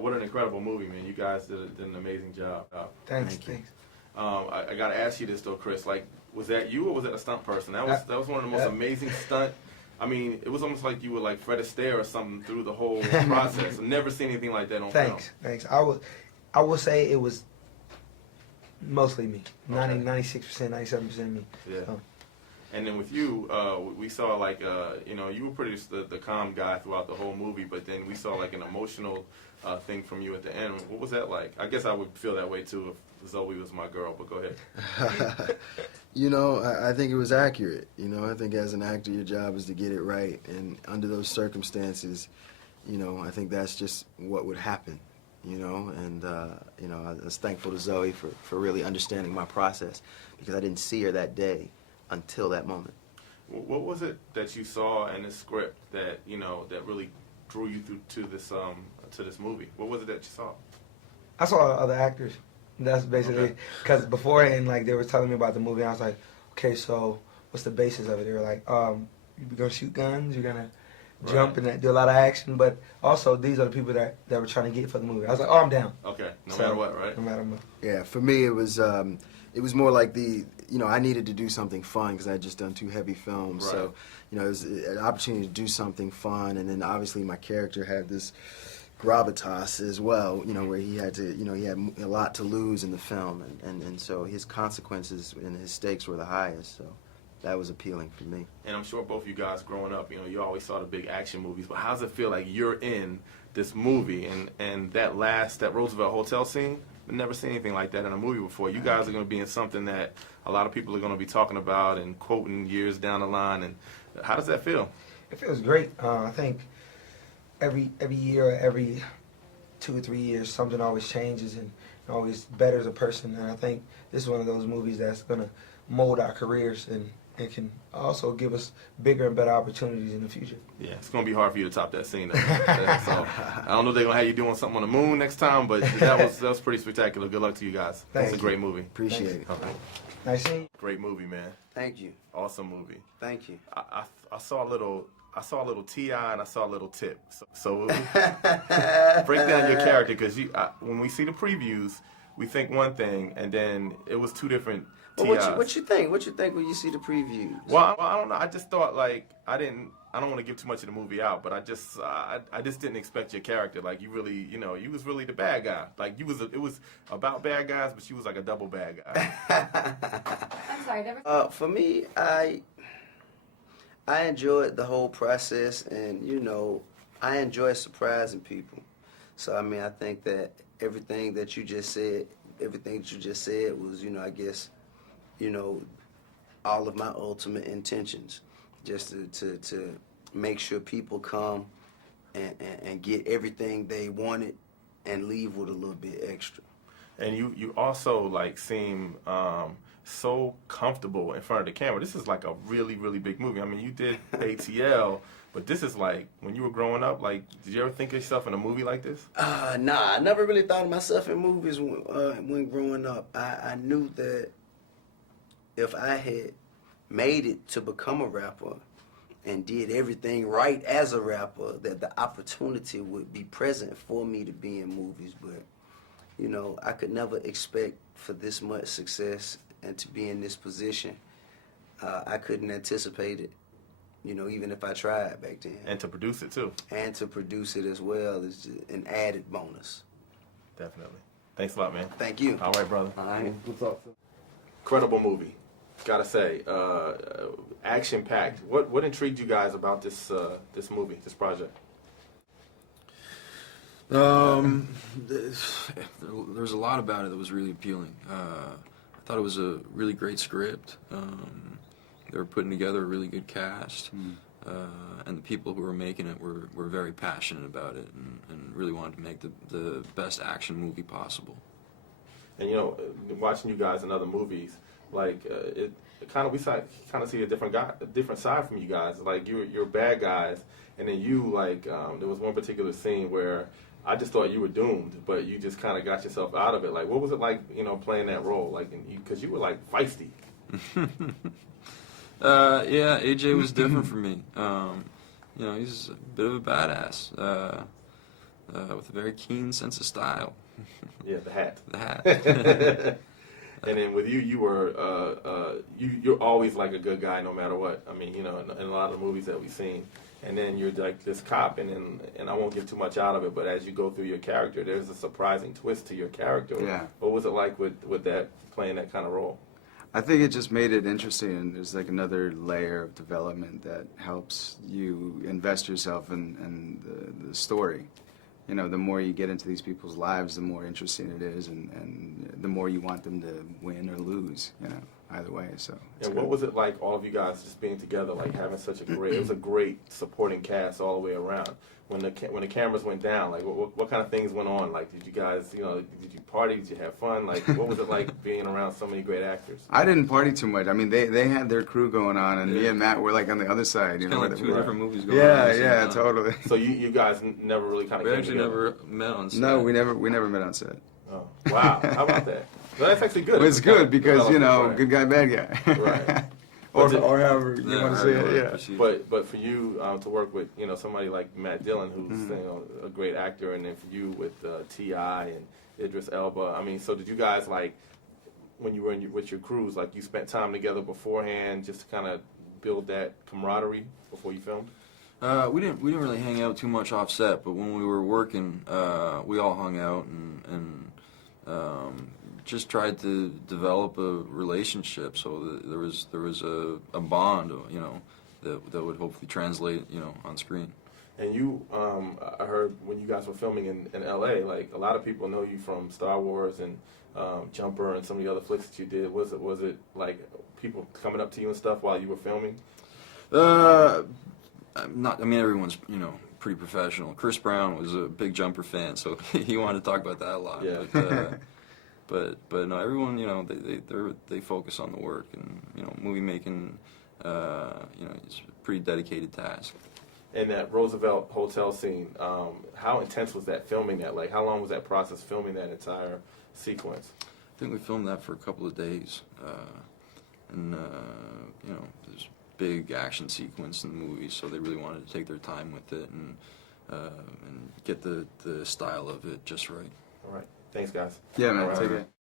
what an incredible movie, man. You guys did an amazing job. Thanks. I got to ask you this though, Chris. Like, was that you or was it a stunt person? That was one of the most amazing stunt. I mean, it was almost like you were like Fred Astaire or something through the whole process. I've never seen anything like that on film. Thanks. I would say it was mostly me. 96%, 97% me. Yeah. And then with you, we saw like, you were pretty the calm guy throughout the whole movie, but then we saw like an emotional thing from you at the end. What was that like? I guess I would feel that way too if Zoe was my girl, but go ahead. I think it was accurate. I think as an actor, your job is to get it right. And under those circumstances, I think that's just what would happen, And, I was thankful to Zoe for really understanding my process because I didn't see her that day until that moment. What was it that you saw in the script that, that really drew you to this movie? What was it that you saw? I saw other actors. That's basically, because beforehand, like, they were telling me about the movie, and I was like, okay, so what's the basis of it? They were like, you're going to shoot guns, you're going to jump and do a lot of action, but also these are the people that were trying to get for the movie. I was like, I'm down. Okay, no matter what, right? No matter what. Yeah, for me, it was more like I needed to do something fun because I had just done 2 heavy films. Right. So, it was an opportunity to do something fun, and then obviously my character had this gravitas as well, where he had to, he had a lot to lose in the film, and so his consequences and his stakes were the highest, so that was appealing for me. And I'm sure both of you guys growing up, you always saw the big action movies, but how does it feel like you're in this movie and that Roosevelt Hotel scene? I've never seen anything like that in a movie before. You guys are going to be in something that a lot of people are going to be talking about and quoting years down the line, and how does that feel? It feels great. I think every year, every 2 or 3 years, something always changes and always betters a person. And I think this is one of those movies that's going to mold our careers and it can also give us bigger and better opportunities in the future. Yeah, it's going to be hard for you to top that scene. So I don't know if they're going to have you doing something on the moon next time, but that was pretty spectacular. Good luck to you guys. It's a great movie. Appreciate it. Okay. Nice seeing you. Great movie, man. Thank you. Awesome movie. Thank you. I saw a little T.I. and I saw a little Tip. So break down your character, because when we see the previews, we think one thing, and then it was 2 different T.I.s. Well, what you think? What you think when you see the previews? Well, I don't know. I just thought, like, I don't want to give too much of the movie out, but I just didn't expect your character. Like, you really, you was really the bad guy. Like, it was about bad guys, but you was like a double bad guy. I'm sorry, never. For me, I enjoyed the whole process, and I enjoy surprising people. So I mean, I think that everything that you just said was, I guess, all of my ultimate intentions, just to make sure people come and get everything they wanted and leave with a little bit extra. And you also, like, seem so comfortable in front of the camera. This is like a really, really big movie. I mean, you did ATL, but this is like, when you were growing up, like, did you ever think of yourself in a movie like this? Nah, I never really thought of myself in movies when growing up. I knew that if I had made it to become a rapper and did everything right as a rapper, that the opportunity would be present for me to be in movies. But, I could never expect for this much success and to be in this position. I couldn't anticipate it, even if I tried back then. And to produce it, too. And to produce it as well is just an added bonus. Definitely. Thanks a lot, man. Thank you. All right, brother. All right. We'll talk soon. Incredible movie. Gotta say, action-packed. What intrigued you guys about this movie, this project? There's a lot about it that was really appealing. I thought it was a really great script. They were putting together a really good cast, and the people who were making it were very passionate about it and really wanted to make the best action movie possible. And watching you guys in other movies, like we kind of see a different side from you guys. Like you're bad guys, and then you there was one particular scene where I just thought you were doomed, but you just kind of got yourself out of it. Like, what was it like, playing that role? Like, because you were like feisty. Yeah, AJ was different for me. He's a bit of a badass. with a very keen sense of style. Yeah, the hat. The hat. And then with you, you were you're always like a good guy no matter what. I mean, you know, in a lot of the movies that we've seen. And then you're like this cop, and I won't give too much out of it, but as you go through your character, there's a surprising twist to your character. Yeah. What was it like with that, playing that kind of role? I think it just made it interesting, and there's like another layer of development that helps you invest yourself in the story. You know, the more you get into these people's lives, the more interesting it is, and the more you want them to win or lose, you know, either way. So. And what was it like, all of you guys just being together, like having such a great, it was a great supporting cast all the way around. When the cameras went down, like what kind of things went on? Like, did you guys, you know, did you party? Did you have fun? Like, what was it like being around so many great actors? I didn't party too much. I mean, they had their crew going on, and me and Matt were like on the other side. You know, Like two different movies going on. yeah, at the same yeah, time. totally. So you guys never really kind of We came actually together? never met on set. No, we never met on set. Oh, wow. How about that? Well, that's actually good. Well, it's good because, you know, Right. good guy, bad guy. Right. or But however you Yeah, want to I say know it, it, yeah. proceed. But for you to work with, you know, somebody like Matt Dillon, who's Mm-hmm. you know, a great actor, and then for you with T.I. and Idris Elba, I mean, so did you guys, like, when you were with your crews, like, you spent time together beforehand just to kind of build that camaraderie before you filmed? We didn't really hang out too much off set, but when we were working, we all hung out and just tried to develop a relationship, so that there was a bond, you know, that would hopefully translate, you know, on screen. And you, I heard when you guys were filming in L.A., like, a lot of people know you from Star Wars and Jumper and some of the other flicks that you did. Was it like people coming up to you and stuff while you were filming? I mean, everyone's, you know, pretty professional. Chris Brown was a big Jumper fan, so he wanted to talk about that a lot. Yeah. But no, everyone, you know, they focus on the work, and, you know, movie making, you know, it's a pretty dedicated task. And that Roosevelt Hotel scene, how intense was that, filming that? Like, how long was that process, filming that entire sequence? I think we filmed that for a couple of days, and you know, there's big action sequence in the movie, so they really wanted to take their time with it and get the style of it just right. All right. Thanks, guys. Yeah, man, All right. take it.